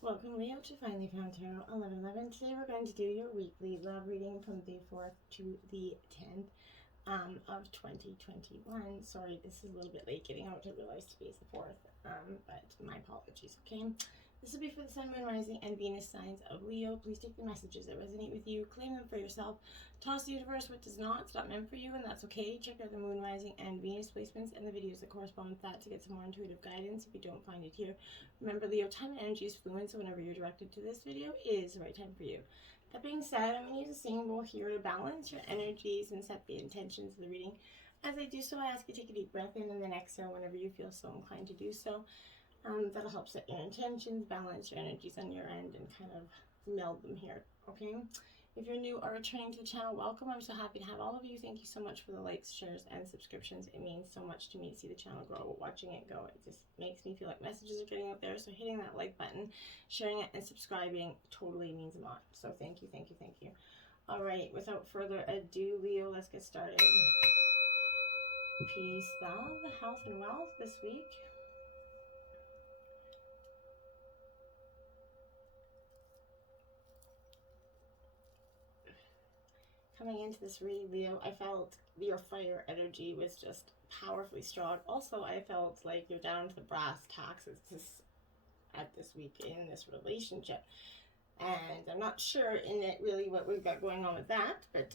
Welcome, Leo, to Finally Found Tarot 1111. Today we're going to do your weekly love reading from the 4th to the 10th of 2021. Sorry, this is a little bit late getting out. I realized today is the 4th, but my apologies, okay? This will be for the Sun, Moon, Rising, and Venus signs of Leo. Please take the messages that resonate with you, claim them for yourself, toss the universe what does not. It's not meant for you, and that's okay. Check out the Moon, Rising, and Venus placements and the videos that correspond with that to get some more intuitive guidance if you don't find it here. Remember, Leo, time and energy is fluid, so whenever you're directed to this video is the right time for you. That being said, I'm going to use a singing bowl here to balance your energies and set the intentions of the reading. As I do so, I ask you to take a deep breath in and then exhale whenever you feel so inclined to do so. That'll help set your intentions, balance your energies on your end, and kind of meld them here, okay? If you're new or returning to the channel, welcome. I'm so happy to have all of you. Thank you so much for the likes, shares, and subscriptions. It means so much to me to see the channel grow, watching it go. It just makes me feel like messages are getting out there. So hitting that like button, sharing it, and subscribing totally means a lot. So thank you, thank you, thank you. All right, without further ado, Leo, let's get started. Peace, love, health, and wealth this week. Coming into this read, Leo, I felt your fire energy was just powerfully strong. Also, I felt like you're down to the brass tacks at this week in this relationship. And I'm not sure in it really what we've got going on with that, but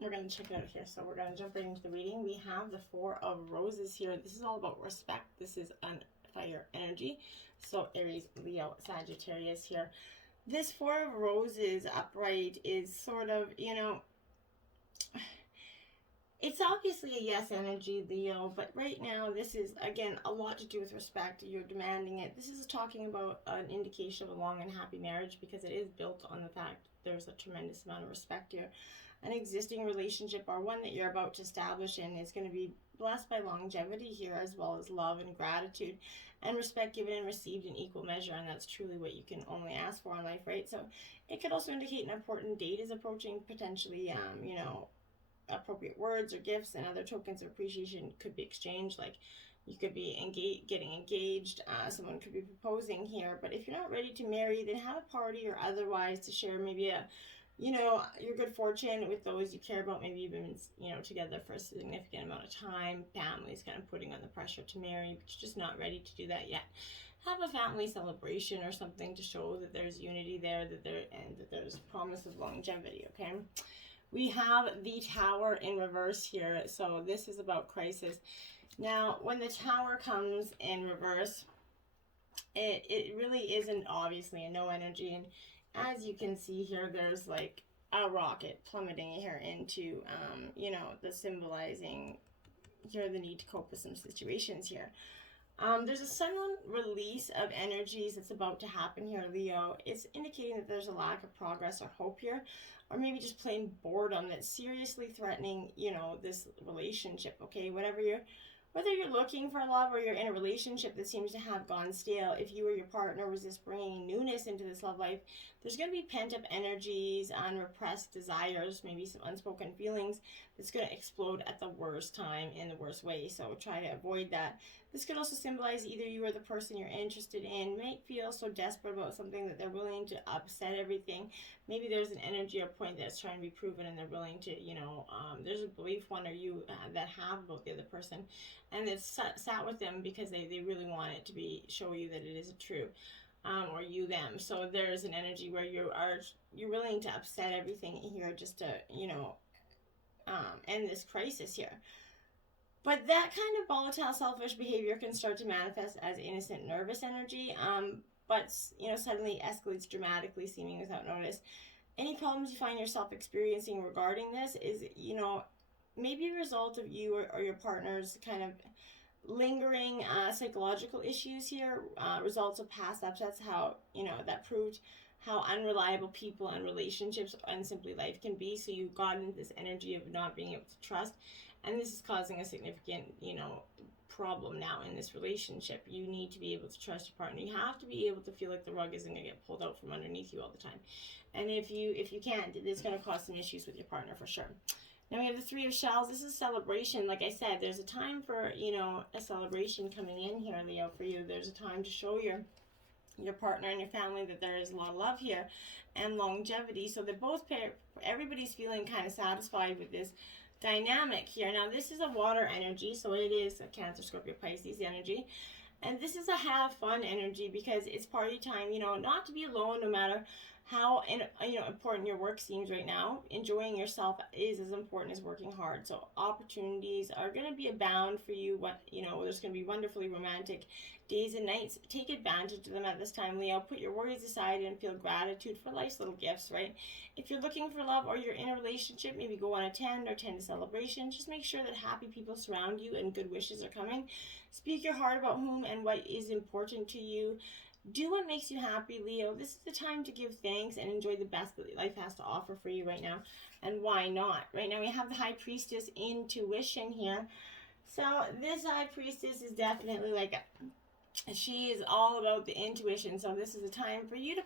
we're going to check it out here. So we're going to jump right into the reading. We have the Four of Roses here. This is all about respect. This is on fire energy. So Aries, Leo, Sagittarius here. This Four of Roses upright is sort of, it's obviously a yes energy, Leo, but right now this is, again, a lot to do with respect. You're demanding it. This is talking about an indication of a long and happy marriage because it is built on the fact there's a tremendous amount of respect here. An existing relationship or one that you're about to establish in is going to be blessed by longevity here, as well as love and gratitude and respect given and received in equal measure, and that's truly what you can only ask for in life, right? So it could also indicate an important date is approaching, potentially, appropriate words or gifts and other tokens of appreciation could be exchanged. Like you could be getting engaged, someone could be proposing here. But if you're not ready to marry, then have a party or otherwise to share maybe your good fortune with those you care about. Maybe you've been, together for a significant amount of time. Family's kind of putting on the pressure to marry, but you're just not ready to do that yet. Have a family celebration or something to show that there's unity there, that there's promise of longevity, okay? We have the Tower in reverse here. So this is about crisis. Now, when the Tower comes in reverse, it really isn't obviously a no energy. And as you can see here, there's like a rocket plummeting here into, the symbolizing here the need to cope with some situations here. There's a sudden release of energies that's about to happen here, Leo. It's indicating that there's a lack of progress or hope here, or maybe just plain boredom that's seriously threatening, this relationship, okay? Whether you're looking for love or you're in a relationship that seems to have gone stale, if you or your partner resist bringing newness into this love life, there's going to be pent-up energies, unrepressed desires, maybe some unspoken feelings that's going to explode at the worst time in the worst way. So try to avoid that. This could also symbolize either you or the person you're interested in might feel so desperate about something that they're willing to upset everything. Maybe there's an energy or point that's trying to be proven and they're willing to, there's a belief one or you that have about the other person, and it's sat with them because they really want it to show you that it isn't true, or you them. So there's an energy where you're willing to upset everything here just to end this crisis here. But that kind of volatile, selfish behavior can start to manifest as innocent, nervous energy, but suddenly escalates dramatically, seeming without notice. Any problems you find yourself experiencing regarding this is, maybe a result of you or your partner's kind of lingering psychological issues here, results of past upsets, how, that proved how unreliable people and relationships and simply life can be. So you've gotten into this energy of not being able to trust, and this is causing a significant, problem now in this relationship. You need to be able to trust your partner. You have to be able to feel like the rug isn't going to get pulled out from underneath you all the time. And if you can't, it's going to cause some issues with your partner for sure. Now we have the Three of Shells. This is celebration. Like I said, there's a time for, a celebration coming in here, Leo, for you. There's a time to show your your partner and your family, that there is a lot of love here and longevity, so that everybody's feeling kind of satisfied with this dynamic here. Now this is a water energy, so it is a Cancer, Scorpio, Pisces energy, and this is a have fun energy, because it's party time, not to be alone, no matter how important your work seems right now. Enjoying yourself is as important as working hard. So opportunities are going to be abound for you. There's going to be wonderfully romantic days and nights. Take advantage of them at this time, Leo. Put your worries aside and feel gratitude for life's little gifts, right? If you're looking for love or you're in a relationship, maybe go on a 10 or 10 to celebration. Just make sure that happy people surround you and good wishes are coming. Speak your heart about whom and what is important to you. Do what makes you happy, Leo. This is the time to give thanks and enjoy the best that life has to offer for you right now. And why not? Right now we have the High Priestess, intuition here. So this High Priestess is definitely she is all about the intuition. So this is a time for you to,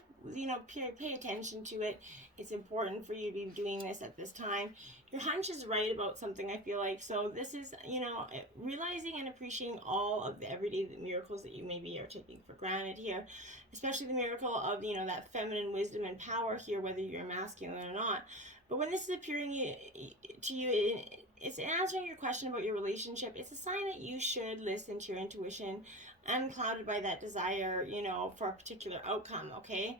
pay attention to it. It's important for you to be doing this at this time. Your hunch is right about something, I feel like. So this is, realizing and appreciating all of the everyday miracles that you maybe are taking for granted here, especially the miracle of, that feminine wisdom and power here, whether you're masculine or not. But when this is appearing to you, it's answering your question about your relationship. It's a sign that you should listen to your intuition, unclouded by that desire, for a particular outcome, okay?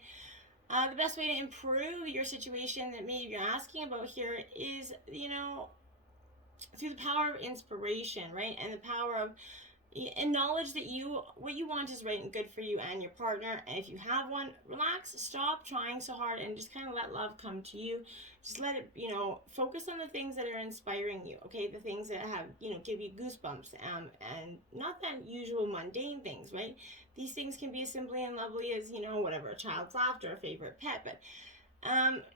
The best way to improve your situation that maybe you're asking about here is, through the power of inspiration, right? And the power of and knowledge that what you want is right and good for you and your partner. And if you have one, relax, stop trying so hard, and just kind of let love come to you. Just let it, focus on the things that are inspiring you, okay? The things that have, give you goosebumps, and not that usual mundane things, right? These things can be as simply and lovely as, whatever, a child's laughter, a favorite pet, but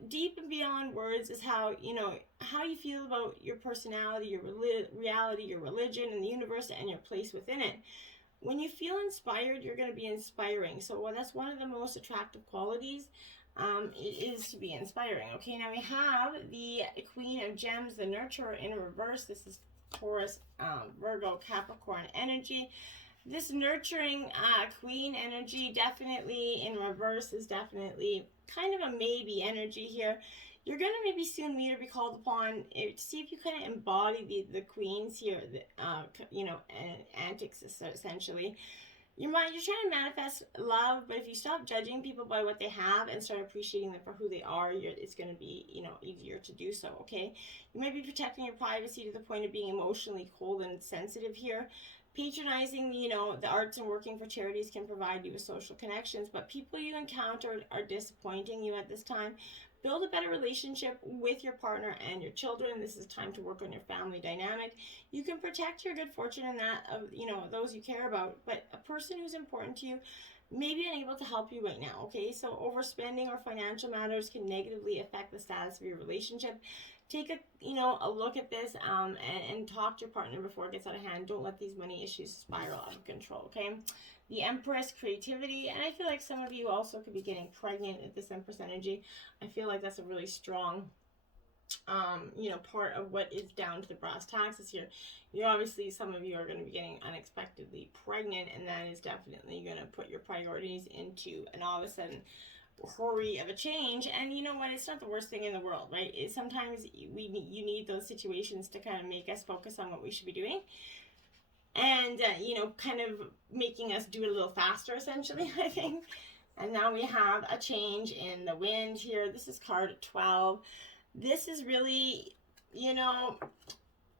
deep and beyond words is how you feel about your personality, your reality, your religion, and the universe, and your place within it. When you feel inspired, you're going to be inspiring. So that's one of the most attractive qualities. It is to be inspiring. Okay, now we have the Queen of Gems, the Nurturer, in reverse. This is Taurus, Virgo, Capricorn energy. This nurturing queen energy, definitely in reverse, is definitely kind of a maybe energy here. You're going to maybe soon meet or be called upon to see if you kind of embody the queens here, antics essentially. You're trying to manifest love, but if you stop judging people by what they have and start appreciating them for who they are, it's going to be, easier to do so, okay? You might be protecting your privacy to the point of being emotionally cold and sensitive here. Patronizing, the arts and working for charities can provide you with social connections, but people you encounter are disappointing you at this time. Build a better relationship with your partner and your children. This is time to work on your family dynamic. You can protect your good fortune and that of, those you care about, but a person who's important to you may be unable to help you right now, okay? So overspending or financial matters can negatively affect the status of your relationship. Take a look at this and talk to your partner before it gets out of hand. Don't let these money issues spiral out of control, okay? The Empress, creativity, and I feel like some of you also could be getting pregnant at this Empress energy. I feel like that's a really strong, part of what is down to the brass taxes here. Obviously, some of you are going to be getting unexpectedly pregnant, and that is definitely going to put your priorities into an all of a sudden hurry of a change. And you know what, it's not the worst thing in the world, right? Sometimes you need those situations to kind of make us focus on what we should be doing, and kind of making us do it a little faster, essentially, I think. And now we have a change in the wind here. This is card 12. This is really,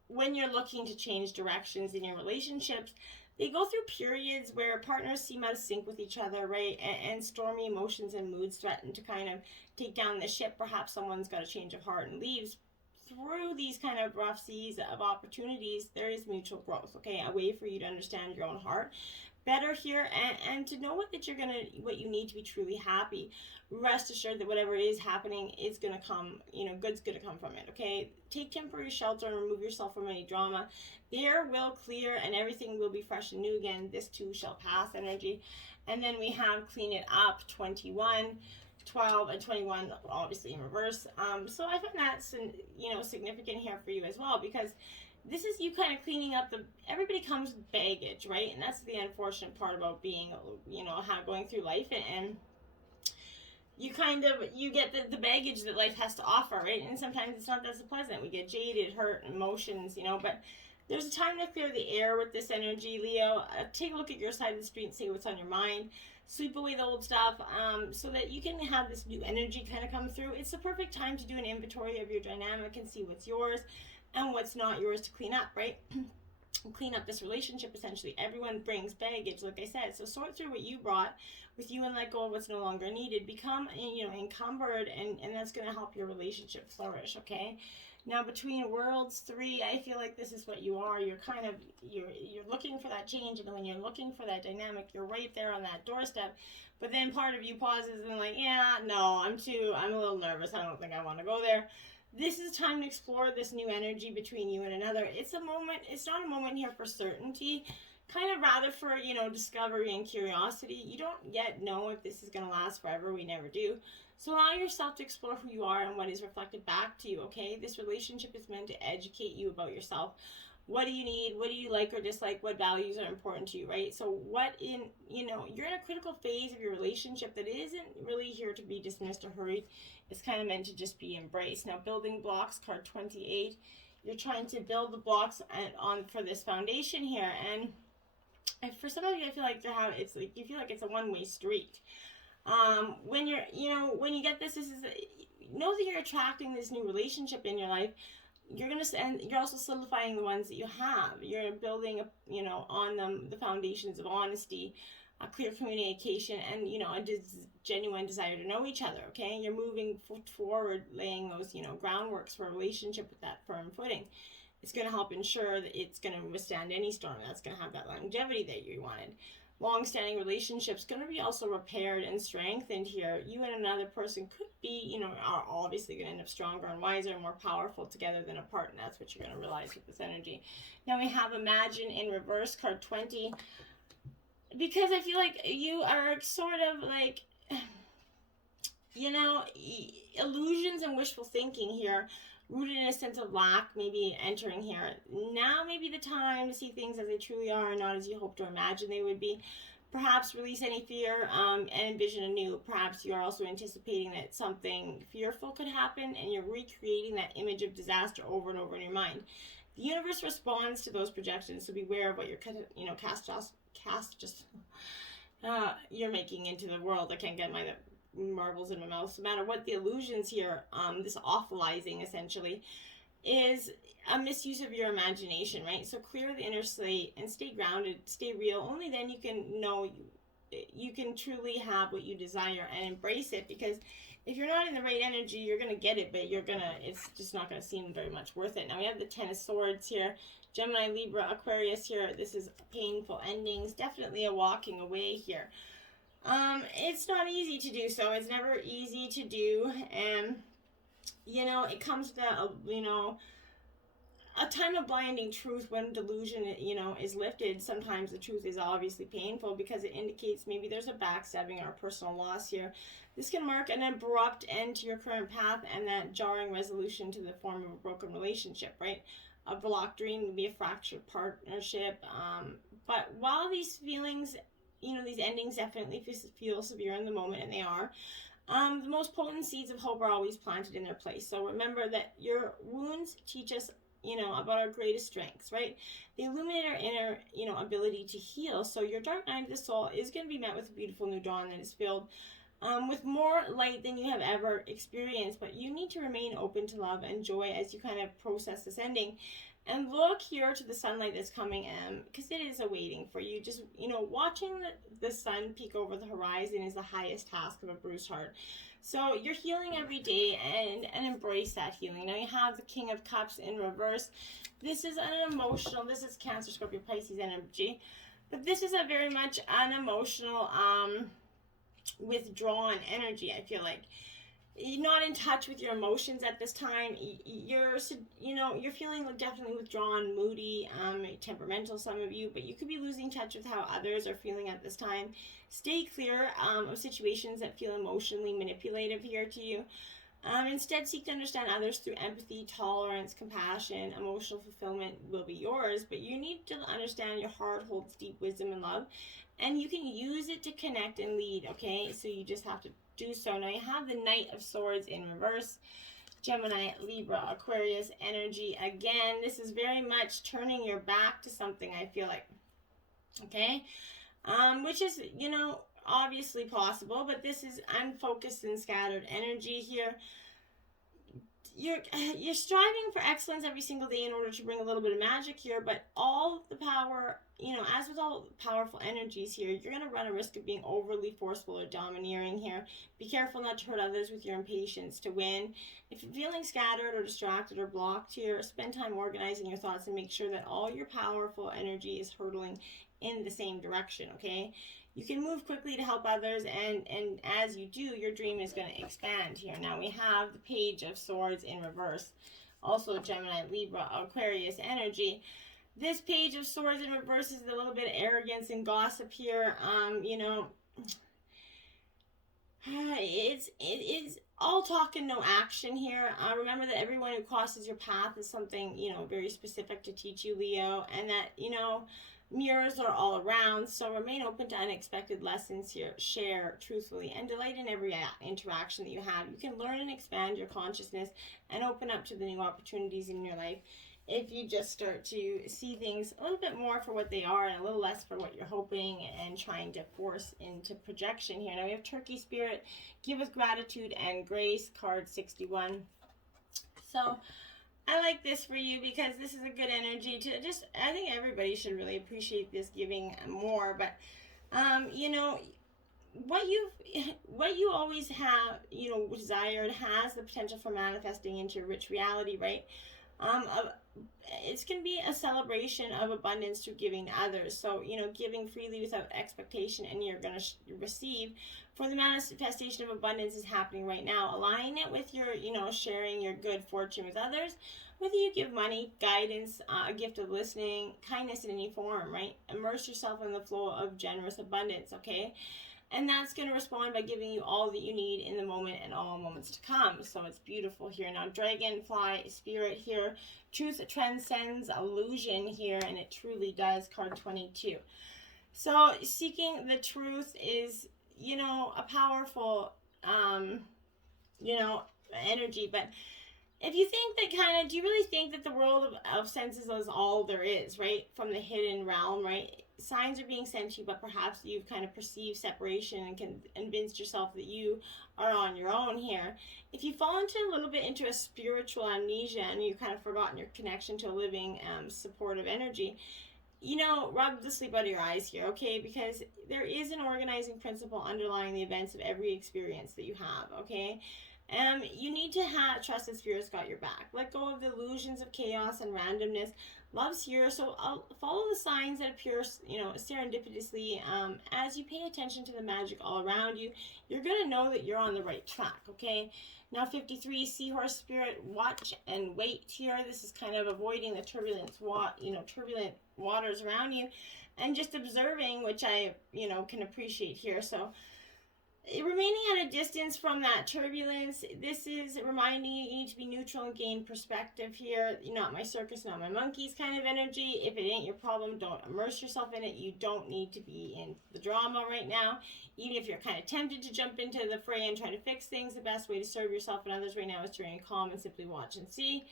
when you're looking to change directions in your relationships, they go through periods where partners seem out of sync with each other, right? And stormy emotions and moods threaten to kind of take down the ship. Perhaps someone's got a change of heart and leaves. Through these kind of rough seas of opportunities, there is mutual growth, okay? A way for you to understand your own heart better here, and to know what you need to be truly happy. Rest assured that whatever is happening is going to come, good's going to come from it, okay? Take temporary shelter and remove yourself from any drama. The air will clear and everything will be fresh and new again. This too shall pass energy. And then we have clean it up, 21, 12, and 21, obviously in reverse. So I find that's, significant here for you as well, because this is you kind of cleaning up everybody comes with baggage, right? And that's the unfortunate part about being, going through life, and you get the baggage that life has to offer, right? And sometimes it's not that so pleasant. We get jaded, hurt, emotions, but there's a time to clear the air with this energy, Leo. Take a look at your side of the street and see what's on your mind. Sweep away the old stuff, so that you can have this new energy kind of come through. It's the perfect time to do an inventory of your dynamic and see what's yours and what's not yours to clean up, right? Clean up this relationship, essentially. Everyone brings baggage, like I said. So sort through what you brought with you and let go of what's no longer needed. Become, encumbered, and that's going to help your relationship flourish, okay? Now, between worlds 3, I feel like this is what you are. You're looking for that change, and when you're looking for that dynamic, you're right there on that doorstep. But then part of you pauses and like, yeah, no, I'm a little nervous. I don't think I want to go there. This is time to explore this new energy between you and another. It's not a moment here for certainty, kind of rather for, discovery and curiosity. You don't yet know if this is going to last forever. We never do. So allow yourself to explore who you are and what is reflected back to you, okay? This relationship is meant to educate you about yourself. What do you need? What do you like or dislike? What values are important to you, right? So you're in a critical phase of your relationship that isn't really here to be dismissed or hurried. It's kind of meant to just be embraced. Now, building blocks, card 28. You're trying to build the blocks for this foundation here. And for some of you, I feel like you feel like it's a one-way street. When you get this is know that you're attracting this new relationship in your life. You're also solidifying the ones that you have. You're building on them the foundations of honesty, a clear communication, and a genuine desire to know each other. Okay, you're moving forward, laying those groundworks for a relationship with that firm footing. It's going to help ensure that it's going to withstand any storm. That's going to have that longevity that you wanted. Long-standing relationships going to be also repaired and strengthened here. You and another person could be, are obviously going to end up stronger and wiser and more powerful together than apart, and that's what you're going to realize with this energy. Now we have Imagine in reverse, card 20, because I feel like you are sort of like, illusions and wishful thinking here, rooted in a sense of lack, maybe entering here. Now may be the time to see things as they truly are and not as you hoped or imagined they would be. Perhaps release any fear and envision anew. Perhaps you are also anticipating that something fearful could happen and you're recreating that image of disaster over and over in your mind. The universe responds to those projections, so beware of what you're you're making into the world. I can't get my marbles in my mouth. No matter what the illusions here, this awfulizing essentially is a misuse of your imagination, right? So clear the inner slate and stay grounded, stay real. Only then you can know you can truly have what you desire and embrace it, because if you're not in the right energy, you're going to get it, but it's just not going to seem very much worth it. Now we have the 10 of Swords here, Gemini, Libra, Aquarius here. This is painful endings, definitely a walking away here. It's not easy to do so. It's never easy to do. And, it comes to, a time of blinding truth when delusion, is lifted. Sometimes the truth is obviously painful because it indicates maybe there's a backstabbing or a personal loss here. This can mark an abrupt end to your current path and that jarring resolution to the form of a broken relationship, right? A blocked dream would be a fractured partnership. But while these feelings, these endings definitely feel severe in the moment, and they are, the most potent seeds of hope are always planted in their place. So remember that your wounds teach us, about our greatest strengths, right? They illuminate our inner, ability to heal. So your dark night of the soul is going to be met with a beautiful new dawn that is filled with more light than you have ever experienced. But you need to remain open to love and joy as you kind of process this ending. And look here to the sunlight that's coming in, because it is awaiting for you. Just, watching the sun peek over the horizon is the highest task of a bruised heart. So you're healing every day, and embrace that healing. Now you have the King of Cups in reverse. This is this is Cancer, Scorpio, Pisces energy. But this is a very much unemotional, withdrawn energy, I feel like. You're not in touch with your emotions at this time. You're feeling definitely withdrawn, moody, temperamental, some of you, but you could be losing touch with how others are feeling at this time. Stay clear of situations that feel emotionally manipulative here to you. Instead, seek to understand others through empathy, tolerance, compassion. Emotional fulfillment will be yours, but you need to understand your heart holds deep wisdom and love, and you can use it to connect and lead, okay? So you just have to do so. Now you have the Knight of Swords in reverse. Gemini, Libra, Aquarius energy. Again, this is very much turning your back to something, I feel like. Okay? Which is, you know, obviously possible, but this is unfocused and scattered energy here. You're striving for excellence every single day in order to bring a little bit of magic here, but all the power, you know, as with all powerful energies here, you're going to run a risk of being overly forceful or domineering here. Be careful not to hurt others with your impatience to win. If you're feeling scattered or distracted or blocked here, spend time organizing your thoughts and make sure that all your powerful energy is hurtling in the same direction, okay? You can move quickly to help others, and as you do, your dream is going to expand here. Now we have the Page of Swords in reverse. Also Gemini, Libra, Aquarius energy. This Page of Swords in reverse is a little bit of arrogance and gossip here. You know, it is all talk and no action here. Remember that everyone who crosses your path is something, you know, very specific to teach you, Leo, and that, you know, mirrors are all around, so remain open to unexpected lessons here. Share truthfully and delight in every interaction that you have. You can learn and expand your consciousness and open up to the new opportunities in your life if you just start to see things a little bit more for what they are and a little less for what you're hoping and trying to force into projection here. Now we have Turkey Spirit, give with gratitude and grace, card 61. So I like this for you because this is a good energy to just, I think everybody should really appreciate this giving more, but you know, what you always have, you know, desired has the potential for manifesting into your rich reality, right? It's going to be a celebration of abundance through giving to others. So, you know, giving freely without expectation, and you're going to receive. For the manifestation of abundance is happening right now. Align it with your, you know, sharing your good fortune with others. Whether you give money, guidance, a gift of listening, kindness in any form, right? Immerse yourself in the flow of generous abundance, okay? And that's going to respond by giving you all that you need in the moment and all moments to come. So it's beautiful here. Now, Dragonfly Spirit here. Truth transcends illusion here, and it truly does. Card 22. So seeking the truth is, you know, a powerful, you know, energy. But if you think that kind of, do you really think that the world of senses is all there is, right? From the hidden realm, right? Signs are being sent to you, but perhaps you've kind of perceived separation and convinced yourself that you are on your own here. If you fall into a little bit into a spiritual amnesia and you've kind of forgotten your connection to a living, supportive energy, you know, rub the sleep out of your eyes here, okay? Because there is an organizing principle underlying the events of every experience that you have, okay? You need to trust that Spirit's got your back. Let go of the illusions of chaos and randomness. Love's here, so I'll follow the signs that appear, you know, serendipitously. As you pay attention to the magic all around you, you're going to know that you're on the right track, okay? Now 53, Seahorse Spirit, watch and wait here. This is kind of avoiding the turbulent waters around you and just observing, which I, you know, can appreciate here. So remaining at a distance from that turbulence, this is reminding you need to be neutral and gain perspective here. Not my circus, not my monkeys kind of energy. If it ain't your problem, don't immerse yourself in it. You don't need to be in the drama right now. Even if you're kind of tempted to jump into the fray and try to fix things, the best way to serve yourself and others right now is to remain calm and simply watch and see.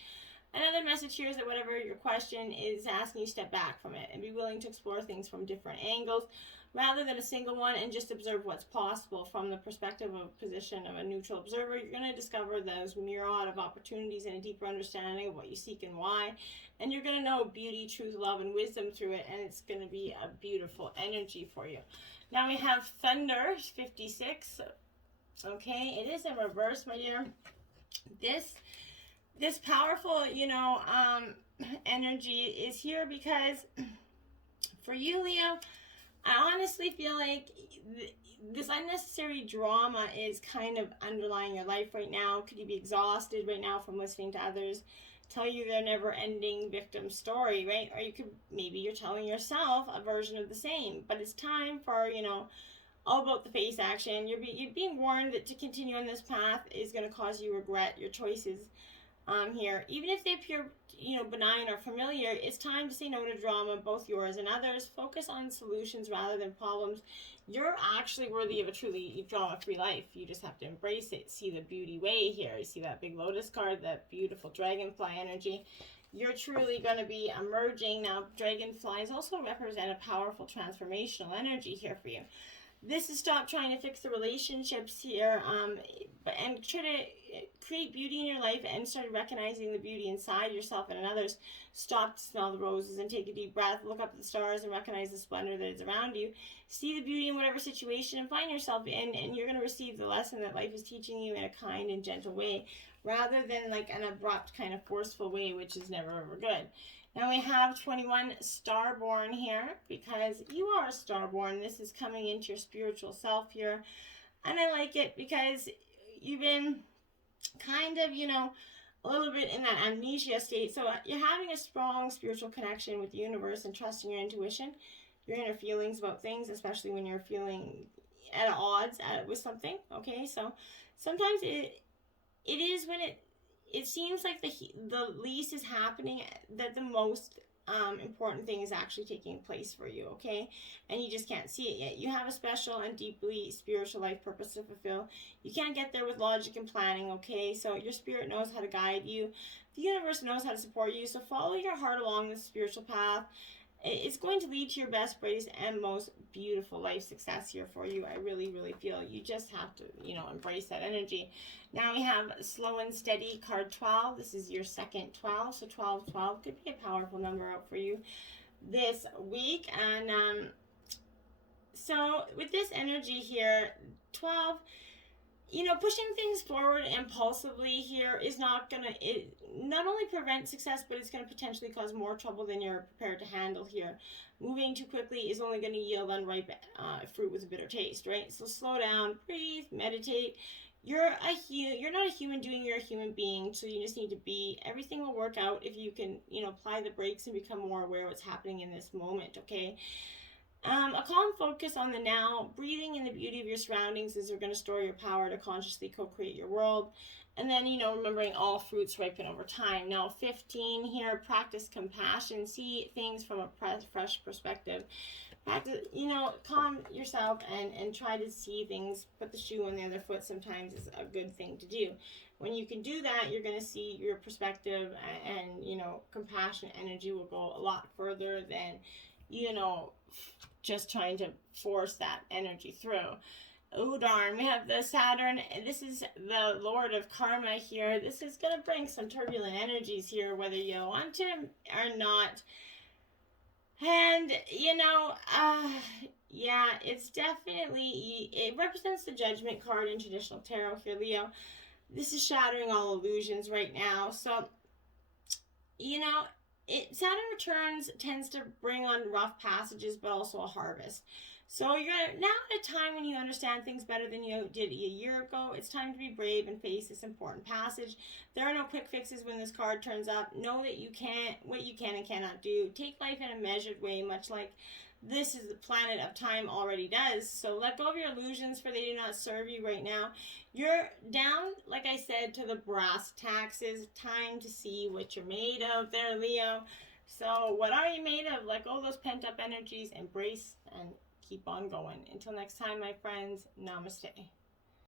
Another message here is that whatever your question is asking you, step back from it and be willing to explore things from different angles rather than a single one, and just observe what's possible from the perspective of position of a neutral observer. You're going to discover those myriad of opportunities and a deeper understanding of what you seek and why, and you're going to know beauty, truth, love, and wisdom through it, and it's going to be a beautiful energy for you. Now we have Thunder 56. Okay, it is in reverse, my dear. This powerful, you know, energy is here because for you, Leo, I honestly feel like this unnecessary drama is kind of underlying your life right now. Could you be exhausted right now from listening to others tell you their never-ending victim story, right? Or maybe you're telling yourself a version of the same. But it's time for, you know, all about the face action. You're being warned that to continue on this path is going to cause you regret your choices here. Even if they appear, benign or familiar, it's time to say no to drama, both yours and others. Focus on solutions rather than problems. You're actually worthy of a truly drama-free life. You just have to embrace it. See the beauty way here. You see that big lotus card, that beautiful dragonfly energy. You're truly going to be emerging. Now, dragonflies also represent a powerful transformational energy here for you. This is stop trying to fix the relationships here, and try to create beauty in your life and start recognizing the beauty inside yourself and in others. Stop to smell the roses and take a deep breath. Look up at the stars and recognize the splendor that is around you. See the beauty in whatever situation and find yourself in, and you're going to receive the lesson that life is teaching you in a kind and gentle way, rather than like an abrupt kind of forceful way, which is never ever good. Now we have 21 Starborn here, because you are a Starborn. This is coming into your spiritual self here. And I like it because you've been kind of, a little bit in that amnesia state. So you're having a strong spiritual connection with the universe and trusting your intuition, your inner feelings about things, especially when you're feeling at odds with something. Okay, so sometimes it is when it seems like the least is happening, that the most important thing is actually taking place for you, okay? And you just can't see it yet. You have a special and deeply spiritual life purpose to fulfill. You can't get there with logic and planning, okay? So your spirit knows how to guide you. The universe knows how to support you. So follow your heart along this spiritual path. It's going to lead to your best, brightest, and most beautiful life success here for you. I really, really feel you just have to, embrace that energy. Now we have Slow and Steady, card 12. This is your second 12. So 12 could be a powerful number out for you this week. And so with this energy here, 12, pushing things forward impulsively here is not only prevent success, but it's going to potentially cause more trouble than you're prepared to handle here. Moving too quickly is only going to yield unripe fruit with a bitter taste, right? So slow down, breathe, meditate. You're not a human doing, you're a human being, so you just need to be. Everything will work out if you can, apply the brakes and become more aware of what's happening in this moment, okay? A calm focus on the now, breathing in the beauty of your surroundings is going to store your power to consciously co-create your world. And then, remembering all fruits ripen over time. Now, 15 here, practice compassion. See things from a fresh perspective. Practice, calm yourself and try to see things, put the shoe on the other foot sometimes is a good thing to do. When you can do that, you're going to see your perspective and compassion energy will go a lot further than, just trying to force that energy through. Oh darn, we have the Saturn. This is the Lord of Karma here. This is going to bring some turbulent energies here, whether you want to or not. And, yeah, it's definitely, it represents the Judgment card in traditional tarot here, Leo. This is shattering all illusions right now. So, Saturn returns tends to bring on rough passages, but also a harvest. So you're now at a time when you understand things better than you did a year ago. It's time to be brave and face this important passage. There are no quick fixes when this card turns up. Know that what you can and cannot do. Take life in a measured way, much like this is the planet of time already does. So let go of your illusions, for they do not serve you right now. You're down, like I said, to the brass taxes. Time to see what you're made of there, Leo. So what are you made of? Let go of those pent-up energies, embrace, and keep on going. Until next time, my friends, namaste.